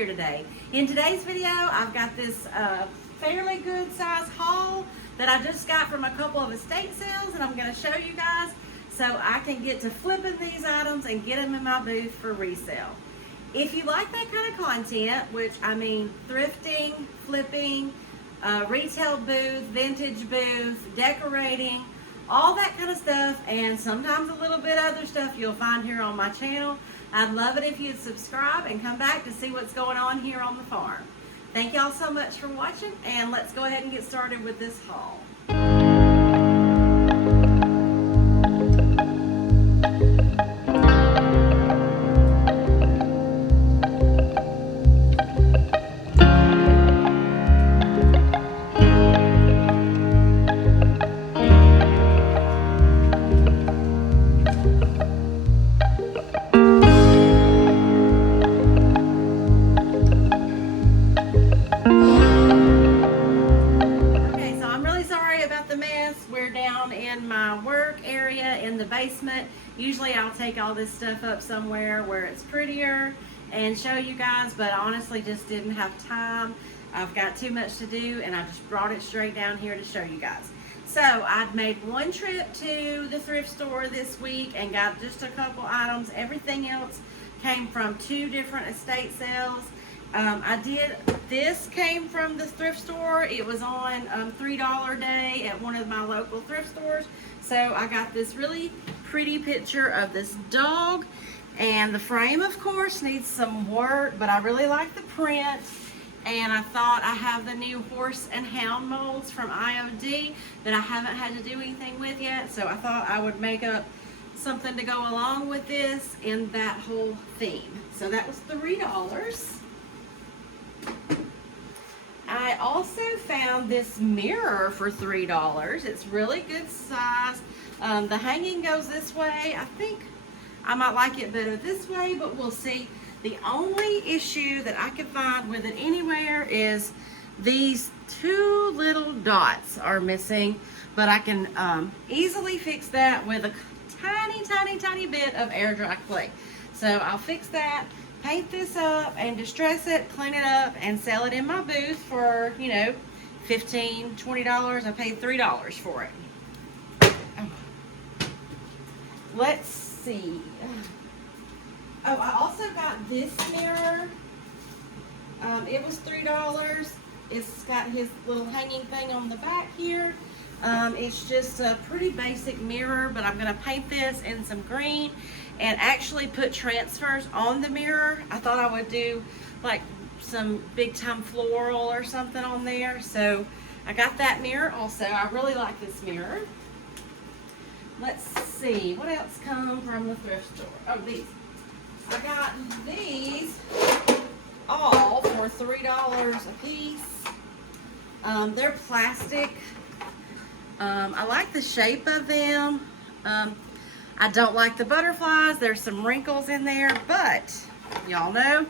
here today. In today's video, I've got this fairly good size haul that I just got from a couple of estate sales, and I'm going to show you guys so I can get to flipping these items and get them in my booth for resale. If you like that kind of content, which I mean thrifting, flipping, retail booth, vintage booth, decorating, all that kind of stuff, and sometimes a little bit other stuff you'll find here on my channel, I'd love it if you'd subscribe and come back to see what's going on here on the farm. Thank y'all so much for watching, and let's go ahead and get started with this haul. In my work area in the basement. Usually I'll take all this stuff up somewhere where it's prettier and show you guys, but I honestly just didn't have time. I've got too much to do, and I just brought it straight down here to show you guys. So I've made one trip to the thrift store this week and got just a couple items. Everything else came from 2 different estate sales. This came from the thrift store. It was on $3 day at one of my local thrift stores. So I got this really pretty picture of this dog, and the frame of course needs some work, but I really like the print. And I thought, I have the new horse and hound molds from IOD that I haven't had to do anything with yet, so I thought I would make up something to go along with this in that whole theme. So that was $3. I also found this mirror for $3. It's really good size. The hanging goes this way. I think I might like it better this way, but we'll see. The only issue that I can find with it anywhere is these 2 little dots are missing, but I can easily fix that with a tiny bit of air dry clay. So I'll fix that, paint this up and distress it, clean it up, and sell it in my booth for, you know, $15, $20. I paid $3 for it. Let's see. Oh, I also got this mirror. It was $3. It's got his little hanging thing on the back here. It's just a pretty basic mirror, but I'm going to paint this in some green and actually put transfers on the mirror. I thought I would do like some big time floral or something on there. So I got that mirror also. I really like this mirror. Let's see, what else come from the thrift store? Oh, these. I got these all for $3 a piece. They're plastic. I like the shape of them. I don't like the butterflies. There's some wrinkles in there, but y'all know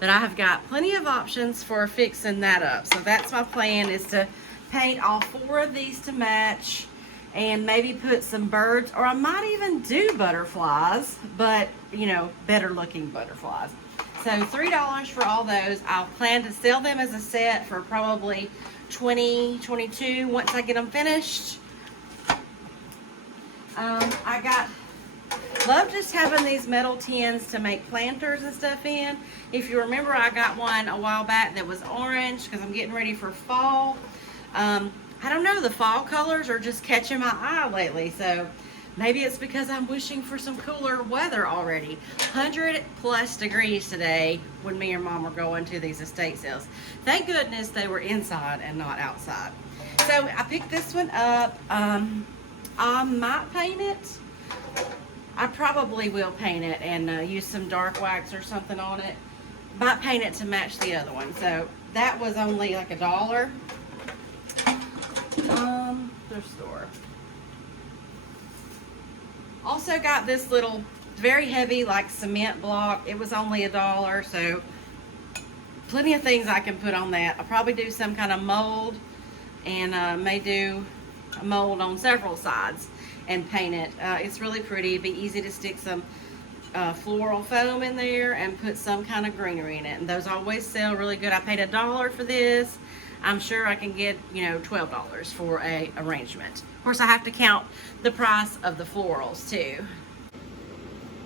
that I have got plenty of options for fixing that up. So that's my plan, is to paint all 4 of these to match and maybe put some birds, or I might even do butterflies, but you know, better looking butterflies. So $3 for all those. I'll plan to sell them as a set for probably $20, $22 once I get them finished. Love just having these metal tins to make planters and stuff in. If you remember, I got one a while back that was orange because I'm getting ready for fall. I don't know, the fall colors are just catching my eye lately, so maybe it's because I'm wishing for some cooler weather already. 100+ degrees today when me and Mom were going to these estate sales. Thank goodness they were inside and not outside. So I picked this one up. I might paint it. I probably will paint it and use some dark wax or something on it. Might paint it to match the other one. So that was only like $1. Thrift store. Also got this little very heavy like cement block. It was only $1, so plenty of things I can put on that. I'll probably do some kind of mold, and may do a mold on several sides and paint it. It's really pretty. It'd be easy to stick some floral foam in there and put some kind of greenery in it. And those always sell really good. I paid $1 for this. I'm sure I can get, you know, $12 for a arrangement. Of course, I have to count the price of the florals too.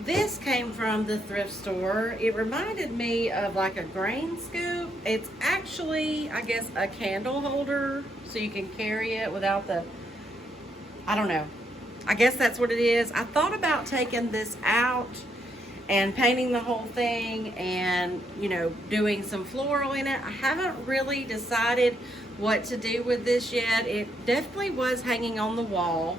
This came from the thrift store. It reminded me of like a grain scoop. It's actually, I guess, a candle holder, so you can carry it without the, I don't know. I guess that's what it is. I thought about taking this out and painting the whole thing and, you know, doing some floral in it. I haven't really decided what to do with this yet. It definitely was hanging on the wall.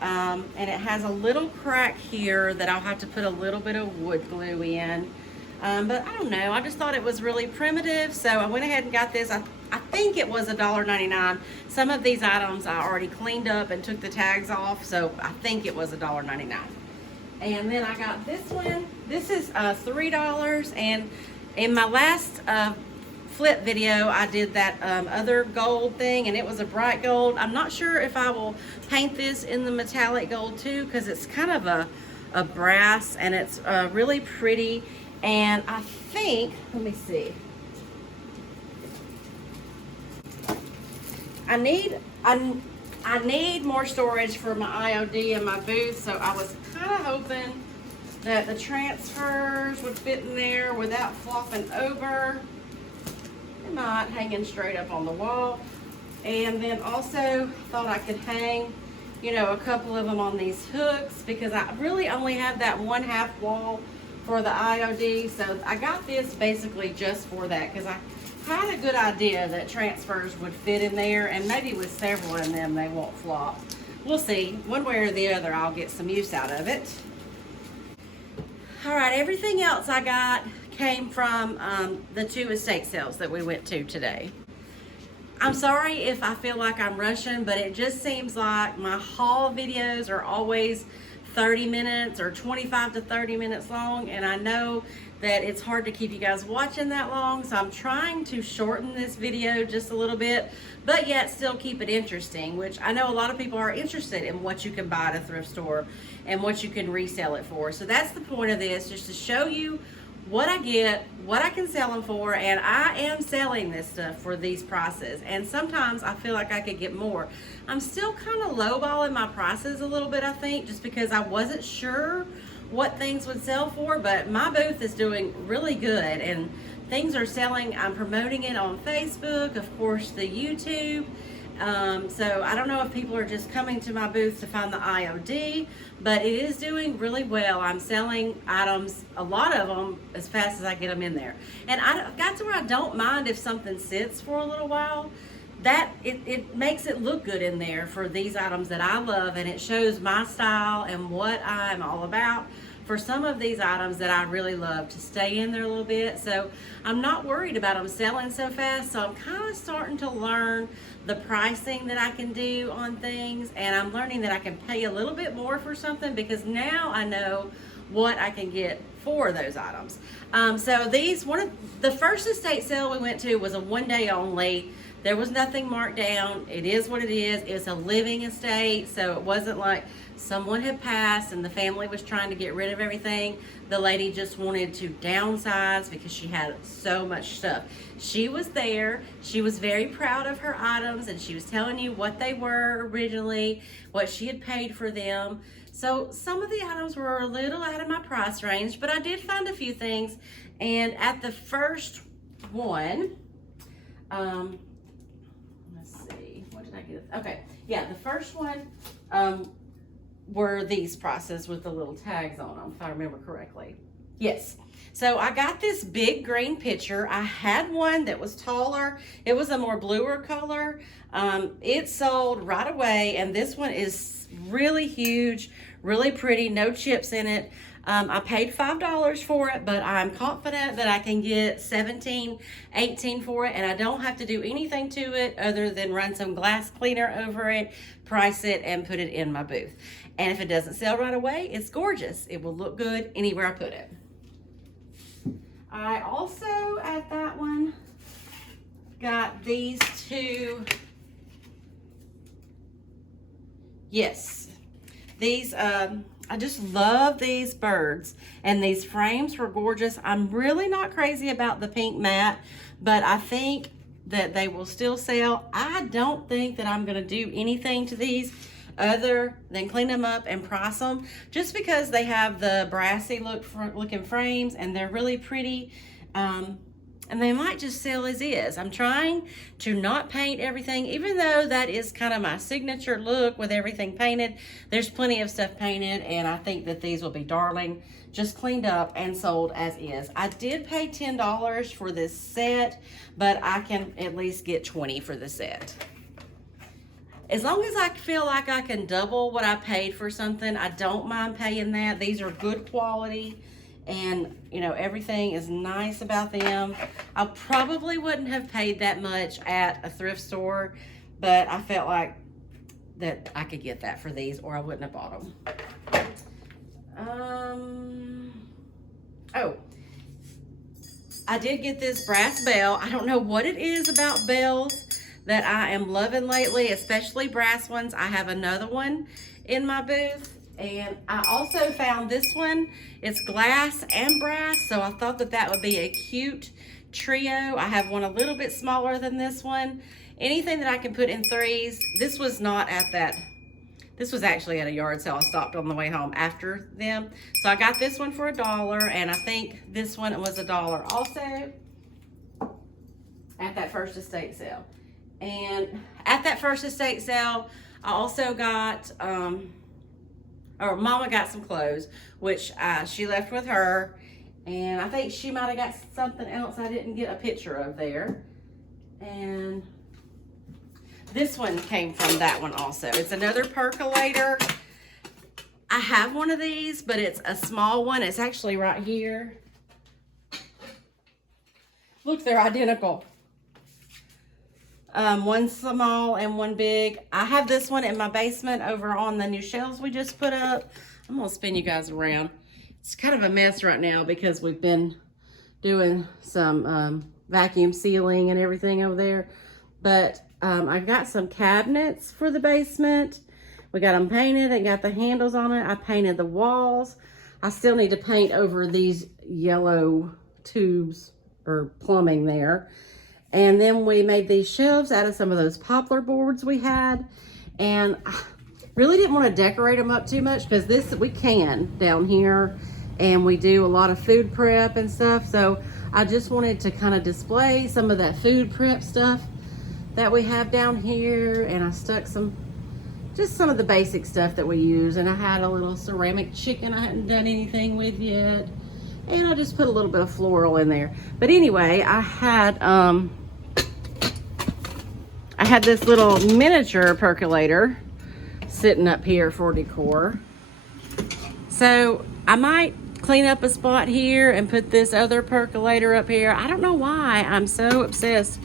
And it has a little crack here that I'll have to put a little bit of wood glue in. But I don't know, I just thought it was really primitive, so I went ahead and got this. I think it was $1.99. Some of these items I already cleaned up and took the tags off, so I think it was $1.99. And then I got this one. This is $3, and in my last flip video I did that other gold thing, and it was a bright gold. I'm not sure if I will paint this in the metallic gold too, because it's kind of a brass, and it's really pretty. And I think, let me see, I need more storage for my IOD and my booth, so I was kind of hoping that the transfers would fit in there without flopping over. They're not hanging straight up on the wall. And then also thought I could hang, you know, a couple of them on these hooks, because I really only have that 1/2 wall for the IOD. So I got this basically just for that, because I had a good idea that transfers would fit in there, and maybe with several in them they won't flop. We'll see. One way or the other, I'll get some use out of it. All right, everything else I got came from the 2 estate sales that we went to today. I'm sorry if I feel like I'm rushing, but it just seems like my haul videos are always 30 minutes or 25 to 30 minutes long, and I know that it's hard to keep you guys watching that long, so I'm trying to shorten this video just a little bit, but yet still keep it interesting, which I know a lot of people are interested in what you can buy at a thrift store and what you can resell it for. So that's the point of this, just to show you what I get, what I can sell them for, and I am selling this stuff for these prices, and sometimes I feel like I could get more. I'm still kind of lowballing my prices a little bit, I think, just because I wasn't sure what things would sell for, but my booth is doing really good and things are selling. I'm promoting it on Facebook, of course, the YouTube. So I don't know if people are just coming to my booth to find the IOD, but it is doing really well. I'm selling items, a lot of them, as fast as I get them in there. And I got to where I don't mind if something sits for a little while. That it makes it look good in there for these items that I love, and it shows my style and what I'm all about for some of these items that I really love to stay in there a little bit. So I'm not worried about them selling so fast. So I'm kind of starting to learn the pricing that I can do on things, and I'm learning that I can pay a little bit more for something, because now I know what I can get for those items. So these, the first estate sale we went to was a 1 day only. There was nothing marked down. It is what it is. It's a living estate, so it wasn't like someone had passed and the family was trying to get rid of everything. The lady just wanted to downsize because she had so much stuff. She was there. She was very proud of her items, and she was telling you what they were originally, what she had paid for them. So some of the items were a little out of my price range, but I did find a few things. And at the first one, what did I get? Okay, yeah, the first one were these prices with the little tags on them, if I remember correctly. Yes. So I got this big green pitcher. I had one that was taller. It was a more bluer color. It sold right away, and this one is really huge, really pretty, no chips in it. I paid $5 for it, but I'm confident that I can get $17, $18 for it, and I don't have to do anything to it other than run some glass cleaner over it, price it, and put it in my booth. And if it doesn't sell right away, it's gorgeous. It will look good anywhere I put it. I also, at that one, got these two. Yes. These, I just love these birds, and these frames were gorgeous. I'm really not crazy about the pink matte, but I think that they will still sell. I don't think that I'm gonna do anything to these other than clean them up and price them, just because they have the brassy looking frames and they're really pretty. And they might just sell as is. I'm trying to not paint everything, even though that is kind of my signature look with everything painted. There's plenty of stuff painted, and I think that these will be darling, just cleaned up and sold as is. I did pay $10 for this set, but I can at least get $20 for the set. As long as I feel like I can double what I paid for something, I don't mind paying that. These are good quality, and you know, everything is nice about them. I probably wouldn't have paid that much at a thrift store, but I felt like that I could get that for these, or I wouldn't have bought them. Oh, I did get this brass bell. I don't know what it is about bells that I am loving lately, especially brass ones. I have another one in my booth. And I also found this one. It's glass and brass, so I thought that that would be a cute trio. I have one a little bit smaller than this one. Anything that I can put in threes. This was not at that. This was actually at a yard sale. I stopped on the way home after them. So I got this one for $1, and I think this one was $1 also at that First Estate sale. And at that First Estate sale, I also got, or Mama got some clothes, which she left with her, and I think she might have got something else I didn't get a picture of there. And this one came from that one also. It's another percolator. I have one of these, but it's a small one. It's actually right here. Look, they're identical. One small and one big. I have this one in my basement over on the new shelves we just put up. I'm gonna spin you guys around. It's kind of a mess right now because we've been doing some vacuum sealing and everything over there. But I got some cabinets for the basement. We got them painted and got the handles on it. I painted the walls. I still need to paint over these yellow tubes or plumbing there. And then we made these shelves out of some of those poplar boards we had. And I really didn't want to decorate them up too much because this, we can down here. And we do a lot of food prep and stuff. So I just wanted to kind of display some of that food prep stuff that we have down here. And I stuck just some of the basic stuff that we use. And I had a little ceramic chicken I hadn't done anything with yet. And I just put a little bit of floral in there. But anyway, I had this little miniature percolator sitting up here for decor. So I might clean up a spot here and put this other percolator up here. I don't know why I'm so obsessed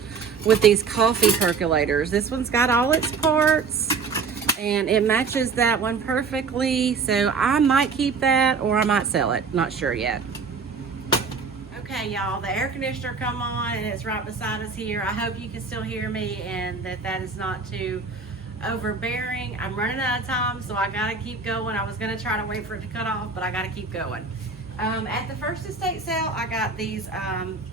with these coffee percolators. This one's got all its parts and it matches that one perfectly. So I might keep that or I might sell it. Not sure yet. Okay, y'all, the air conditioner come on and it's right beside us here. I hope you can still hear me and that is not too overbearing. I'm running out of time, so I gotta keep going. I was gonna try to wait for it to cut off, but I gotta keep going. At the First Estate sale, I got these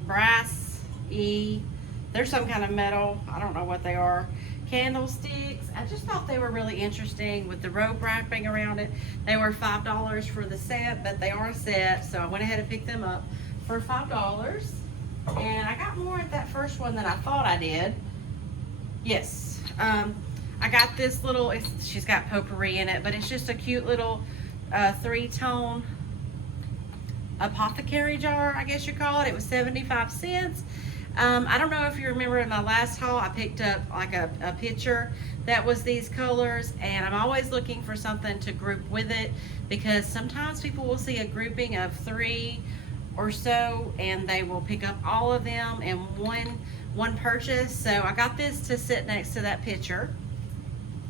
brass they're some kind of metal, I don't know what they are, candlesticks. I just thought they were really interesting with the rope wrapping around it. They were $5 for the set, but they are a set, so I went ahead and picked them up for $5. And I got more at that first one than I thought I did. Yes. I got this little, she's got potpourri in it, but it's just a cute little 3-tone apothecary jar, I guess you call it. It was 75 cents. I don't know if you remember in my last haul, I picked up like a picture that was these colors, and I'm always looking for something to group with it because sometimes people will see a grouping of 3 or so and they will pick up all of them in one purchase. So I got this to sit next to that picture.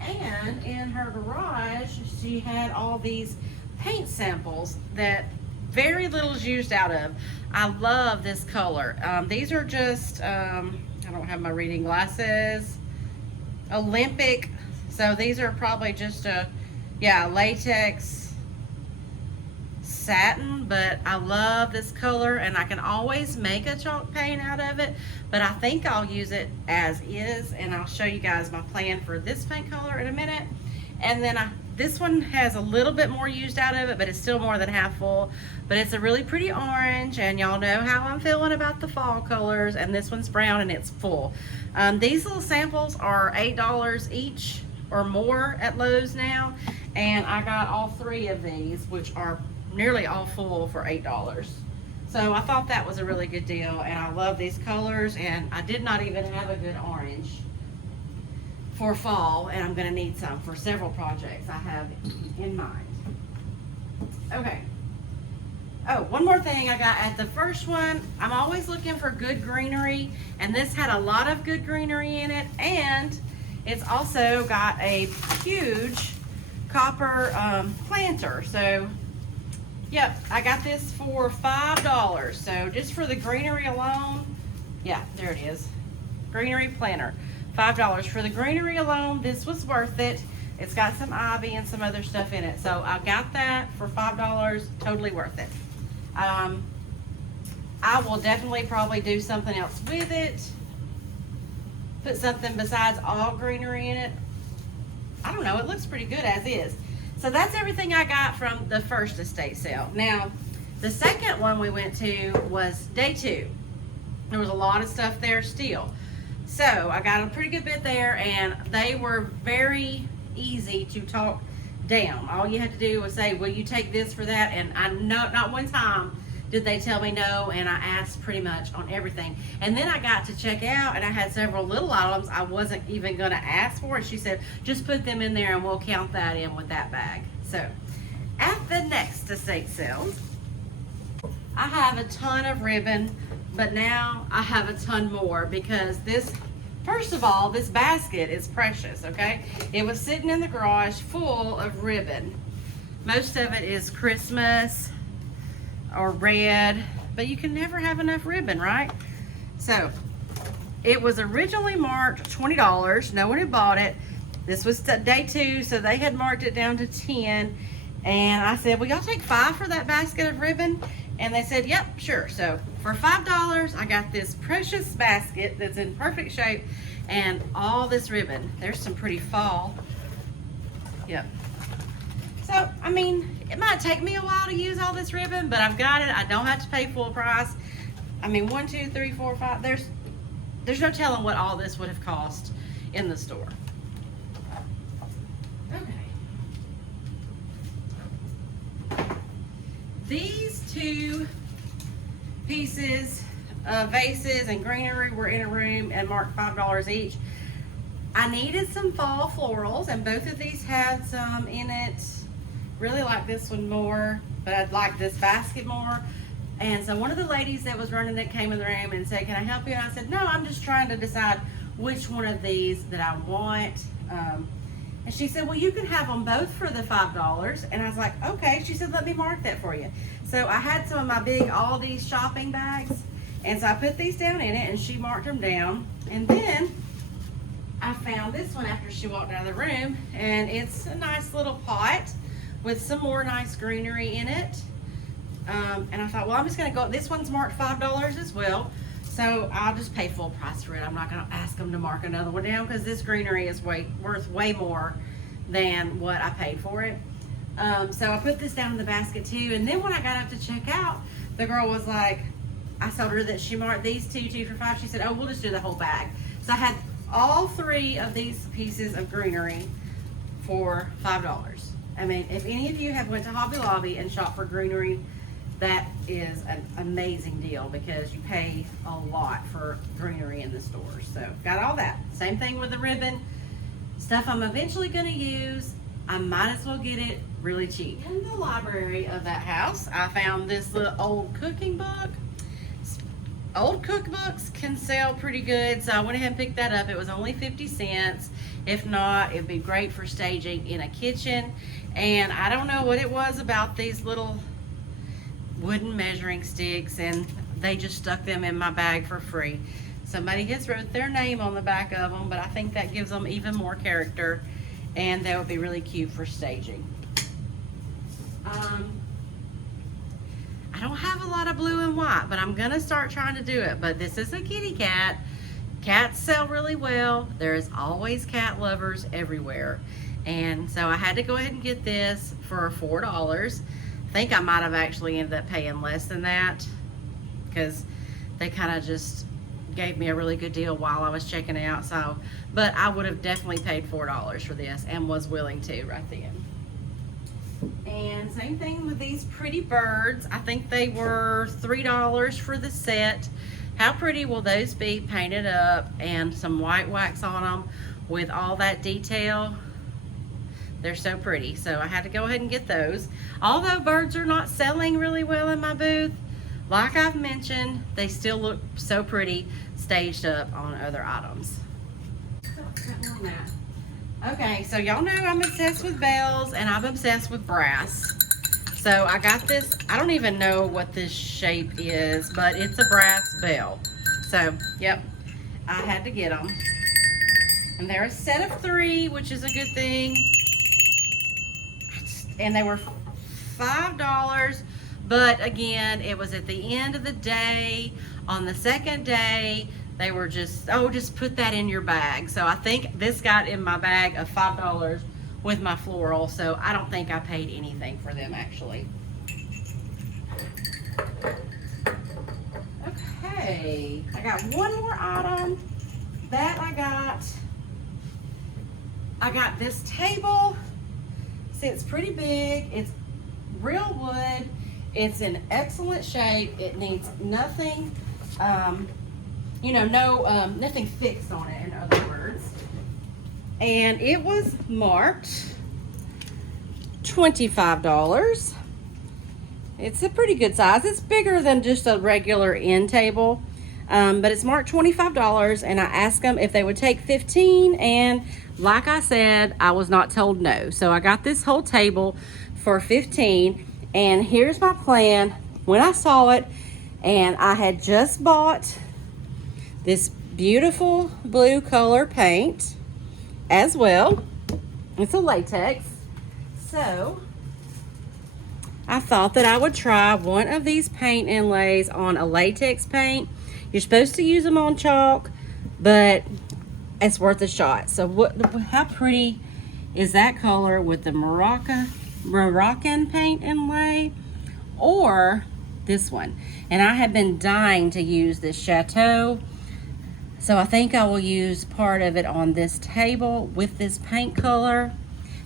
And in her garage, she had all these paint samples that very little is used out of. I love this color. These are just, I don't have my reading glasses, Olympic. So these are probably just a Yeah, latex satin, but I love this color and I can always make a chalk paint out of it, but I think I'll use it as is, and I'll show you guys my plan for this paint color in a minute. And then this one has a little bit more used out of it, but it's still more than half full. But it's a really pretty orange, and y'all know how I'm feeling about the fall colors, and this one's brown and it's full. These little samples are $8 each or more at Lowe's now, and I got all 3 of these, which are nearly all full, for $8. So I thought that was a really good deal, and I love these colors, and I did not even have a good orange for fall, and I'm gonna need some for several projects I have in mind. Okay. Oh, one more thing I got at the first one. I'm always looking for good greenery, and this had a lot of good greenery in it, and it's also got a huge copper planter. So, yep, I got this for $5. So just for the greenery alone, yeah, there it is. Greenery planter, $5. For the greenery alone, this was worth it. It's got some ivy and some other stuff in it. So I got that for $5, totally worth it. I will definitely probably do something else with it. Put something besides all greenery in it. I don't know, it looks pretty good as is. So that's everything I got from the first estate sale. Now, the second one we went to was day 2. There was a lot of stuff there still. So I got a pretty good bit there, and they were very easy to talk down. All you had to do was say, will you take this for that? And I know not one time did they tell me no, and I asked pretty much on everything. And then I got to check out, and I had several little items I wasn't even gonna ask for, and she said, just put them in there and we'll count that in with that bag. So at the next estate sale, I have a ton of ribbon, but now I have a ton more, because this, first of all, this basket is precious, okay? It was sitting in the garage full of ribbon. Most of it is Christmas or red, but you can never have enough ribbon, right? So it was originally marked $20. No one had bought it. This was day 2, so they had marked it down to 10. And I said, well, y'all take 5 for that basket of ribbon? And they said, yep, sure. So for $5, I got this precious basket that's in perfect shape and all this ribbon. There's some pretty fall. Yep. So, I mean, it might take me a while to use all this ribbon, but I've got it. I don't have to pay full price. I mean, 1, 2, 3, 4, 5. There's no telling what all this would have cost in the store. Okay. These 2 pieces of vases and greenery were in a room and marked $5 each. I needed some fall florals, and both of these had some in it. Really like this one more, but I'd like this basket more. And so one of the ladies that was running it came in the room and said, can I help you? And I said, no, I'm just trying to decide which one of these that I want. And she said, well, you can have them both for the $5. And I was like, okay. She said, let me mark that for you. So I had some of my big Aldi shopping bags, and so I put these down in it, and she marked them down. And then I found this one after she walked out of the room, and it's a nice little pot with some more nice greenery in it. And I thought, well, I'm just gonna go, this one's marked $5 as well, so I'll just pay full price for it. I'm not gonna ask them to mark another one down, because this greenery is worth way more than what I paid for it. So I put this down in the basket too, and then when I got up to check out, the girl was like, I told her that she marked these 2 for $5. She said, oh, we'll just do the whole bag. So I had all 3 of these pieces of greenery for $5. I mean, if any of you have went to Hobby Lobby and shopped for greenery, that is an amazing deal, because you pay a lot for greenery in the stores. So got all that. Same thing with the ribbon. Stuff I'm eventually gonna use. I might as well get it really cheap. In the library of that house, I found this little old cooking book. Old cookbooks can sell pretty good, so I went ahead and picked that up. It was only 50 cents. If not, it'd be great for staging in a kitchen. And I don't know what it was about these little wooden measuring sticks, and they just stuck them in my bag for free. Somebody has wrote their name on the back of them, but I think that gives them even more character. and they would be really cute for staging. I don't have a lot of blue and white, but I'm gonna start trying to do it. But this is a kitty cat. Cats sell really well. There's always cat lovers everywhere. And so I had to go ahead and get this for $4. I think I might have actually ended up paying less than that because they kind of just gave me a really good deal while I was checking out. So, but I would have definitely paid $4 for this and was willing to right then. And same thing with these pretty birds. I think they were $3 for the set. How pretty will those be painted up and some white wax on them with all that detail? They're so pretty. So I had to go ahead and get those. Although birds are not selling really well in my booth, like I've mentioned, they still look so pretty staged up on other items. Okay, so y'all know I'm obsessed with bells and I'm obsessed with brass. So I got this, I don't even know what this shape is, but it's a brass bell. So, yep, I had to get them. And they're a set of 3, which is a good thing. And they were $5, but again, it was at the end of the day. On the second day, they were just, oh, just put that in your bag. So I think this got in my bag of $5 with my floral. So I don't think I paid anything for them actually. Okay, I got one more item that I got this table. See, it's pretty big. It's real wood. It's in excellent shape. It needs nothing, you know, nothing fixed on it, in other words. And it was marked $25. It's a pretty good size. It's bigger than just a regular end table, but it's marked $25. And I asked them if they would take 15, and like I said, I was not told no. So I got this whole table for 15. And here's my plan. When I saw it, and I had just bought this beautiful blue color paint as well. It's a latex. So I thought that I would try one of these paint inlays on a latex paint. You're supposed to use them on chalk, but it's worth a shot. So how pretty is that color with the Moroccan paint inlay, or this one? And I have been dying to use this Chateau, so I think I will use part of it on this table with this paint color.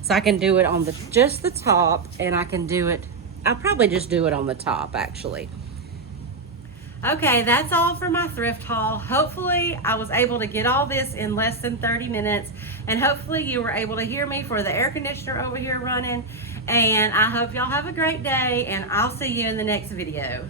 So I can do it on just the top, and I can do it, I'll probably just do it on the top actually. Okay, that's all for my thrift haul. Hopefully I was able to get all this in less than 30 minutes, and hopefully you were able to hear me for the air conditioner over here running. And I hope y'all have a great day, and I'll see you in the next video.